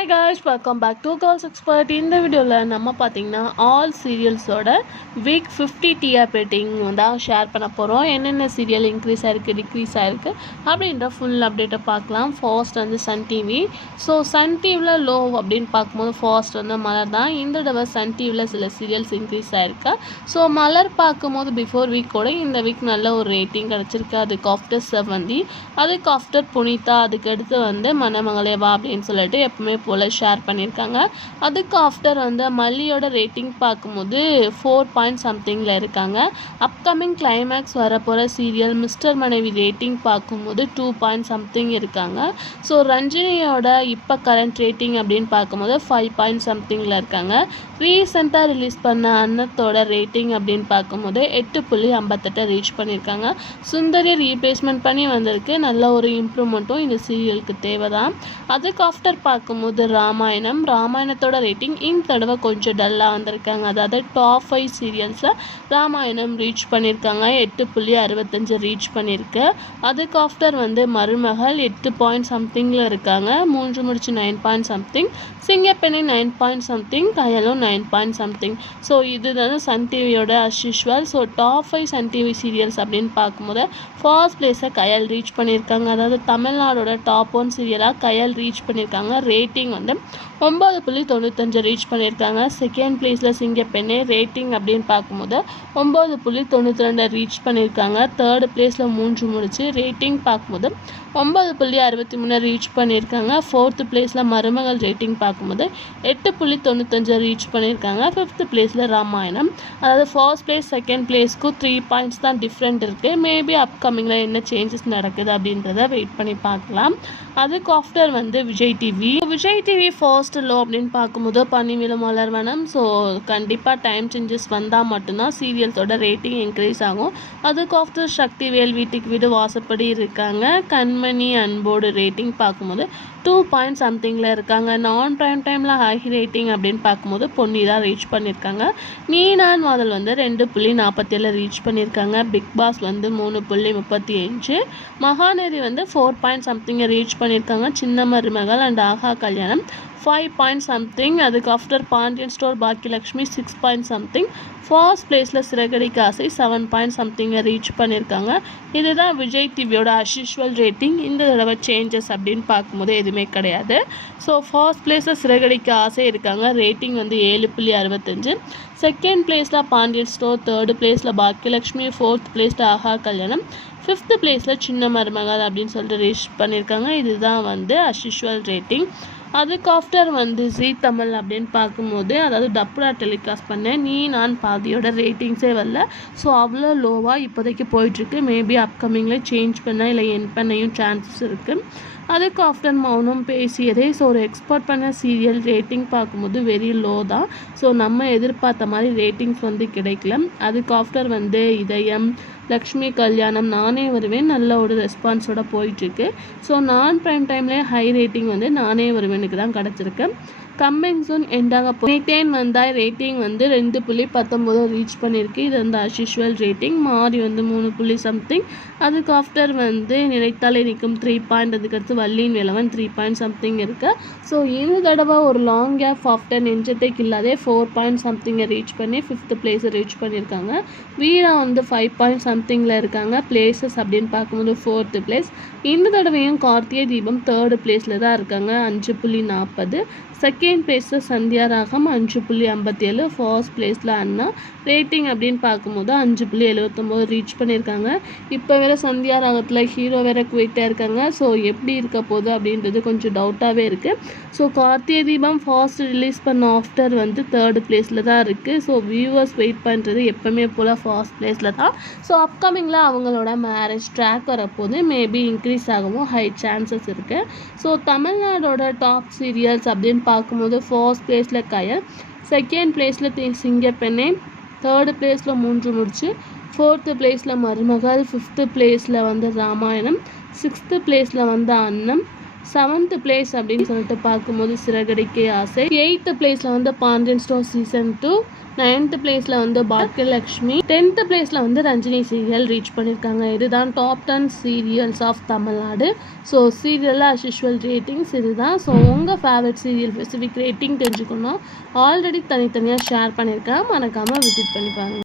Hi guys, welcome back to Girls Expert. இந்த வீடியோவில் நம்ம பார்த்தீங்கன்னா ஆல் சீரியல்ஸோட வீக் 50 டிஆர் ரேட்டிங் தான் ஷேர் பண்ண போகிறோம். என்னென்ன சீரியல் இன்க்ரீஸ் ஆகிருக்கு டிக்ரீஸ் ஆகிருக்கு அப்படின்ற ஃபுல் அப்டேட்டை பார்க்கலாம். ஃபர்ஸ்ட் வந்து சன் டிவி. ஸோ சன் டிவியில் லோ அப்படின்னு பார்க்கும்போது ஃபர்ஸ்ட் வந்து மலர் தான். இந்த தடவை சன் டிவியில் சில சீரியல்ஸ் இன்க்ரீஸ் ஆகிருக்கு. ஸோ மலர் பார்க்கும்போது பிஃபோர் வீக்கோட இந்த வீக் நல்ல ஒரு ரேட்டிங் கிடச்சிருக்கு. அதுக்கு ஆஃப்டர் செவந்தி, அதுக்கு ஆஃப்டர் புனிதா, அதுக்கு அடுத்து வந்து மணமகளே வா அப்படின்னு சொல்லிட்டு எப்பவுமே போல் ஷேர் பண்ணியிருக்காங்க. அதுக்கு ஆஃப்டர் வந்து மல்லியோட ரேட்டிங் பார்க்கும்போது 4 பாயிண்ட் சம்திங்கில் இருக்காங்க. அப்கமிங் கிளைமேக்ஸ் வரப்போகிற சீரியல் மிஸ்டர் மனைவி ரேட்டிங் பார்க்கும்போது 2 பாயிண்ட் சம்திங் இருக்காங்க. ஸோ ரஞ்சினியோட இப்போ கரண்ட் ரேட்டிங் அப்படின்னு பார்க்கும்போது 5 பாயிண்ட் சம்திங்கில் இருக்காங்க. ரீசெண்டாக ரிலீஸ் பண்ண அன்னத்தோட ரேட்டிங் அப்படின்னு பார்க்கும்போது 8.58 ரீச் பண்ணியிருக்காங்க. சுந்தரி ரீப்ளேஸ்மெண்ட் பண்ணி வந்திருக்கு. நல்ல ஒரு இம்ப்ரூவ்மெண்ட்டும் இந்த சீரியலுக்கு தேவை தான். அதுக்கு ஆஃப்டர் பார்க்கும்போது ராமாயணத்தோட ரேட்டிங் இந்த தடவை கொஞ்சம் டல்லாக வந்திருக்காங்க. அதாவது டாப் 5 சீரியல்ஸில் ராமாயணம் ரீச் பண்ணியிருக்காங்க. 8.65 ரீச் பண்ணியிருக்கு. அதுக்கு ஆஃப்டர் வந்து மருமகள் 8 பாயிண்ட் சம்திங்கில் இருக்காங்க. 3 முடிச்சு 9 பாயிண்ட் சம்திங், சிங்கப்பெண்ணை 9 பாயிண்ட் சம்திங், கயலும் 9 பாயிண்ட் சம்திங். ஸோ இதுதான் சன் டிவியோட as usual. So top 5 Sun TV serials அப்படின்னு பார்க்கும்போது ஃபர்ஸ்ட் பிளேஸை கயல் ரீச் பண்ணியிருக்காங்க. அதாவது தமிழ்நாடோட டாப் 1 சீரியலாக கயல் ரீச் பண்ணியிருக்காங்க. ரேட்டிங் வந்து 9.95 ரீச் பண்ணியிருக்காங்க. செகண்ட் பிளேஸில் சிங்கப்பெண்ணை ரேட்டிங் அப்படின்னு பார்க்கும்போது 9.92 ரீச் பண்ணியிருக்காங்க. தேர்டு பிளேஸில் 3 முடிச்சு ரேட்டிங் பார்க்கும்போது 9.63 ரீச் பண்ணியிருக்காங்க. ஃபோர்த்து பிளேஸில் மருமகள் ரேட்டிங் பார்க்கும்போது 8.95 ரீச் பண்ணியிருக்காங்க. ஃபிஃப்த்து பிளேஸில் ராமாயணம். அதாவது ஃபர்ஸ்ட் பிளேஸ் செகண்ட் பிளேஸ்க்கும் 3 பாயிண்ட்ஸ் தான் டிஃப்ரெண்ட் இருக்குது. மேபி அப்கமிங்கில் என்ன சேஞ்சஸ் நடக்குது அப்படின்றத வெயிட் பண்ணி பார்க்கலாம். அதுக்கு ஆஃப்டர் வந்து விஜய் டிவி ஃபர்ஸ்ட் லோ அப்படின்னு பார்க்கும்போது பனிவில மலர்வனம். ஸோ கண்டிப்பாக டைம் சேஞ்சஸ் வந்தால் மட்டும்தான் சீரியல்ஸோட ரேட்டிங் இன்க்ரீஸ் ஆகும். அதுக்கு ஆஃப்டர் சக்திவேல் வீட்டுக்கு வீடு வாசப்படி இருக்காங்க. கண்மணி அன்போடு ரேட்டிங் பார்க்கும்போது 2 பாயிண்ட் சம்திங்கில் இருக்காங்க. நான் ப்ரைம் டைமில் ஹை ரேட்டிங் அப்படின்னு பார்க்கும்போது பொன்னி தான் ரீச் பண்ணியிருக்காங்க. நீ நான் மாதல் வந்து 2.47 ரீச் பண்ணியிருக்காங்க. பிக் பாஸ் வந்து 3.35, மகாநதி வந்து 4 பாயிண்ட் சம்திங்கை ரீச் பண்ணியிருக்காங்க. சின்ன மருமகள் and Aaha Kalyanam 5 point something. அதுக்கு after Pandian store Baakiyalakshmi 6 point something. First பிளேஸில் சிறகடிக்க ஆசை 7 பாயிண்ட் சம்திங்கை ரீச் பண்ணியிருக்காங்க. இதுதான் விஜய் டிவியோட அஸ் யூஷுவல் ரேட்டிங். இந்த தடவை சேஞ்சஸ் அப்படின்னு பார்க்கும்போது எதுவுமே கிடையாது. ஸோ ஃபர்ஸ்ட் பிளேஸில் சிறகடிக்க ஆசை இருக்காங்க. ரேட்டிங் வந்து 7.65. செகண்ட் பிளேஸில் பாண்டியன் ஸ்டோர், தேர்டு பிளேஸில் பாக்கியலக்ஷ்மி, ஃபோர்த் பிளேஸில் ஆஹா கல்யாணம், ஃபிஃப்த்து பிளேஸில் சின்ன மருமகள் அப்படின்னு சொல்லிட்டு ரீச் பண்ணியிருக்காங்க. இதுதான் வந்து அஸ் யூஷுவல் ரேட்டிங். அதுக்கு ஆஃப்டர் வந்து ஜீ தமிழ் அப்படின்னு பார்க்கும்போது அதாவது டப்புடா டெலிகாஸ்ட் பண்ண நீ நான் பாதியோட ரேட்டிங்ஸே வரல. ஸோ அவ்வளோ லோவாக இப்போதைக்கு போயிட்டுருக்கு. மேபி அப்கமிங்கில் சேஞ்ச் பண்ண இல்லை என் பண்ணையும் சான்சஸ் இருக்குது. அதுக்கு ஆஃப்டர் மௌனம் பேசியதே. ஸோ ஒரு எக்ஸ்போர்ட் பண்ண சீரியல் ரேட்டிங் பார்க்கும்போது வெரி லோ தான். ஸோ நம்ம எதிர்பார்த்த மாதிரி ரேட்டிங்ஸ் வந்து கிடைக்கல. அதுக்கு ஆஃப்டர் வந்து இதயம், லக்ஷ்மி கல்யாணம், நானே வருவேன் நல்ல ஒரு ரெஸ்பான்ஸோட போயிட்டுருக்கு. ஸோ நான் ப்ரைம் டைம்லேயே ஹை ரேட்டிங் வந்து நானே வருவேனுக்கு தான் கிடச்சிருக்கு. கம்மிங் சூன் எண்டாக போயிட்டேன் வந்தாய் ரேட்டிங் வந்து 2.19 ரீச் பண்ணியிருக்கு. இது வந்து அஸ் யூஷுவல் ரேட்டிங். மாறி வந்து 3 சம்திங். அதுக்கு ஆஃப்டர் வந்து நினைத்தாலே நிற்கும் 3 பாயிண்ட். அதுக்கடுத்து வள்ளியின் விளவன் 3 பாயிண்ட் சம்திங் இருக்குது. ஸோ இந்த தடவை ஒரு லாங் கேப் ஆஃப்டர் நெஞ்சத்தைக்கு இல்லாதே 4 பாயிண்ட் சம்திங்கை ரீச் பண்ணி 5th பிளேஸை ரீச் பண்ணியிருக்காங்க. வீரா வந்து 5 பாயிண்ட் சம்திங்கில் இருக்காங்க. பிளேசஸ் அப்படின்னு பார்க்கும்போது 4th பிளேஸ். இந்த தடவையும் கார்த்திகை தீபம் 3rd பிளேஸில் தான் இருக்காங்க. 5.40. செகண்ட் பிளேஸில் சந்தியா ராகம் 5.57. ஃபர்ஸ்ட் பிளேஸில் அண்ணா ரேட்டிங் அப்படின்னு பார்க்கும்போது 5.79 ரீச் பண்ணியிருக்காங்க. இப்போ வேறு சந்தியா ராகத்தில் ஹீரோ வேறு குயிட்டாக இருக்காங்க. ஸோ எப்படி இருக்க போகுது அப்படின்றது கொஞ்சம் டவுட்டாகவே இருக்குது. So Karthigai Deepam fast release பண்ண ஆஃப்டர் வந்து 3rd பிளேஸில் தான் இருக்குது. ஸோ வியூவர்ஸ் வெயிட் பண்ணுறது எப்போவுமே போல் ஃபாஸ்ட் பிளேஸில் தான். ஸோ அப்கமிங்கில் அவங்களோட மேரேஜ் ட்ராக் வரப்போது மேபி இன்க்ரீஸ் ஆகவும் ஹை சான்சஸ் இருக்குது. ஸோ தமிழ்நாடோட டாப் சீரியல்ஸ் அப்படின்னு பார்க்கும்போது ஃபர்ஸ்ட் பிளேஸில் கயல், செகண்ட் பிளேஸில் சிங்கப்பெண்ணை, தேர்டு பிளேஸில் 3 முடிச்சு, ஃபோர்த்து பிளேஸில் மருமகள், ஃபிஃப்த்து பிளேஸில் வந்து ராமாயணம், 6th பிளேஸில் வந்து அன்னம், 7th பிளேஸ் அப்படின்னு சொல்லிட்டு பார்க்கும்போது சிறகடிக்க ஆசை. 8th பிளேஸில் வந்து பாண்டியன் ஸ்டோர் சீசன் 2. 9th பிளேஸில் வந்து பாக்கியலக்ஷ்மி. 10th பிளேஸில் வந்து ரஞ்சினி சீரியல் ரீச் பண்ணியிருக்காங்க. இதுதான் top 10 serials of Tamil Nadu. So சீரியலில் அஸ் யூஷுவல் ரேட்டிங்ஸ் இதுதான். ஸோ உங்கள் ஃபேவரட் சீரியல் ஸ்பெசிஃபிக் ரேட்டிங் தெரிஞ்சுக்கணும். ஆல்ரெடி தனித்தனியாக ஷேர் பண்ணியிருக்கேன், மறக்காமல் விசிட் பண்ணி பாருங்கள்.